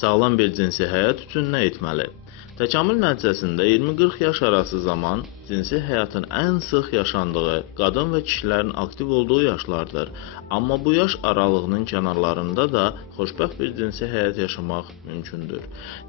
Sağlam bir cinsi həyat üçün nə etməli? Təkamül nəticəsində 20-40 yaş arası zaman cinsi həyatın ən sıx yaşandığı, qadın və kişilərin aktiv olduğu yaşlardır. Amma bu yaş aralığının kənarlarında da xoşbəxt bir cinsi həyat yaşamaq mümkündür.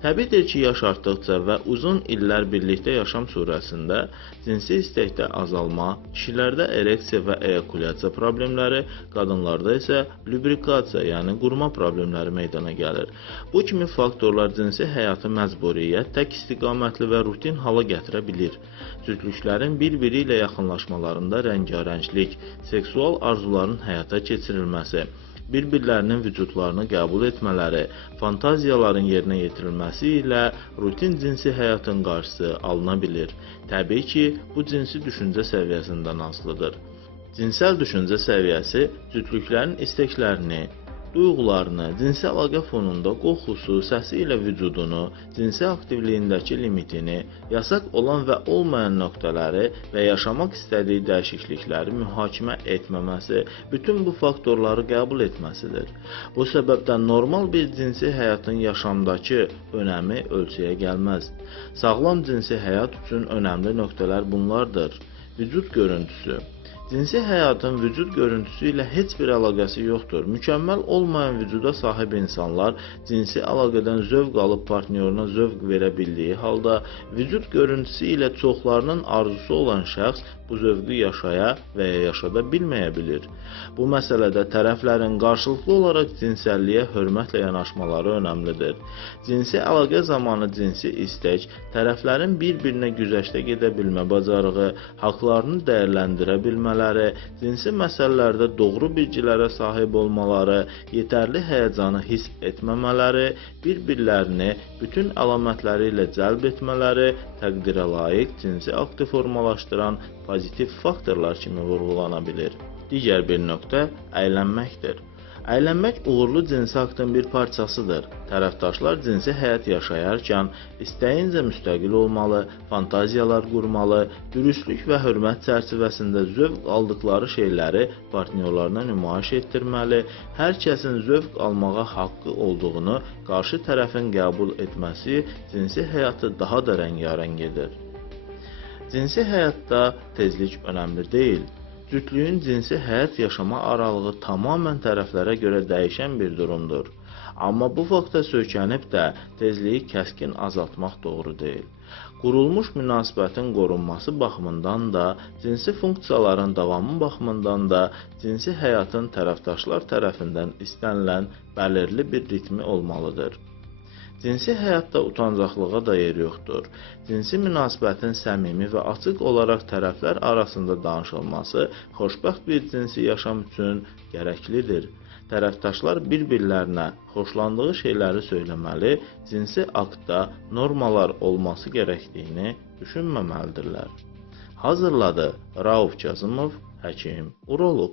Təbiidir ki, yaş artdıqca və uzun illər birlikdə yaşam surəsində cinsi istəkdə azalma, kişilərdə ereksiya və eyakulyasiya problemləri, qadınlarda isə lubrikasiya, yəni qurma problemləri meydana gəlir. Bu kimi faktorlar cinsi həyatı məcburiyyət, tək istiqamətli və rutin hala gətirə bilir. Cütlüklərin bir-biri ilə yaxınlaşmalarında rəngarənglik, seksual arzuların həyata keçirilməsi, bir-birlərinin vücudlarını qəbul etmələri, fantaziyaların yerinə yetirilməsi ilə rutin cinsi həyatın qarşısı alına bilir. Təbii ki, bu cinsi düşüncə səviyyəsindən asılıdır. Cinsəl düşüncə səviyyəsi cütlüklərin istəklərini, duyğularını, cinsi əlaqə fonunda qoxusu, səsi ilə vücudunu, cinsi aktivliyindəki limitini, yasaq olan və olmayan nöqtələri və yaşamaq istədiyi dəyişiklikləri mühakimə etməməsi, bütün bu faktorları qəbul etməsidir. Bu səbəbdən normal bir cinsi həyatın yaşamdakı önəmi ölçüyə gəlməz. Sağlam cinsi həyat üçün önəmli nöqtələr bunlardır. Vücud görüntüsü. Cinsi həyatın vücud görüntüsü ilə heç bir əlaqəsi yoxdur. Mükəmməl olmayan vücuda sahib insanlar cinsi əlaqədən zövq alıb partnyoruna zövq verə bildiyi halda, vücud görüntüsü ilə çoxlarının arzusu olan şəxs bu zövqü yaşaya və ya yaşada bilməyə bilir. Bu məsələdə tərəflərin qarşılıqlı olaraq cinsəlliyə hörmətlə yanaşmaları önəmlidir. Cinsi əlaqə zamanı cinsi istək, tərəflərin bir-birinə güzəştə gedə bilmə bacarığı, haqlarını dəyərləndirə bilmələri, cinsi məsələlərdə doğru bilgilərə sahib olmaları, yetərli həyəcanı hiss etməmələri, bir-birlərini bütün əlamətləri ilə cəlb etmələri, təqdirə layiq cinsi aktı formalaşdıran pozitiv faktorlar kimi vurğulana bilir. Digər bir nöqtə əylənməkdir. Əylənmək uğurlu cinsi aktın bir parçasıdır. Tərəfdaşlar cinsi həyat yaşayarkən istəyincə müstəqil olmalı, fantaziyalar qurmalı, dürüstlük və hörmət çərçivəsində zövq aldıqları şeyləri partnyorlarına nümayiş etdirməli, hər kəsin zövq almağa haqqı olduğunu qarşı tərəfin qəbul etməsi cinsi həyatı daha da rəngarəng edir. Cinsi həyatda tezlik önəmli deyil. Cütlüyün cinsi həyat yaşama aralığı tamamən tərəflərə görə dəyişən bir durumdur. Amma bu fakta söykənib də tezliyi kəskin azaltmaq doğru deyil. Qurulmuş münasibətin qorunması baxımından da, cinsi funksiyaların davamı baxımından da cinsi həyatın tərəfdaşlar tərəfindən istənilən bəlirli bir ritmi olmalıdır. Cinsi həyatda utancaqlığa da yer yoxdur. Cinsi münasibətin səmimi və açıq olaraq tərəflər arasında danışılması xoşbəxt bir cinsi yaşam üçün gərəklidir. Tərəfdaşlar bir-birlərinə xoşlandığı şeyləri söyləməli, cinsi aktda normalar olması gərəkdiyini düşünməməlidirlər. Hazırladı Rauf Kazımov, həkim, uroloq.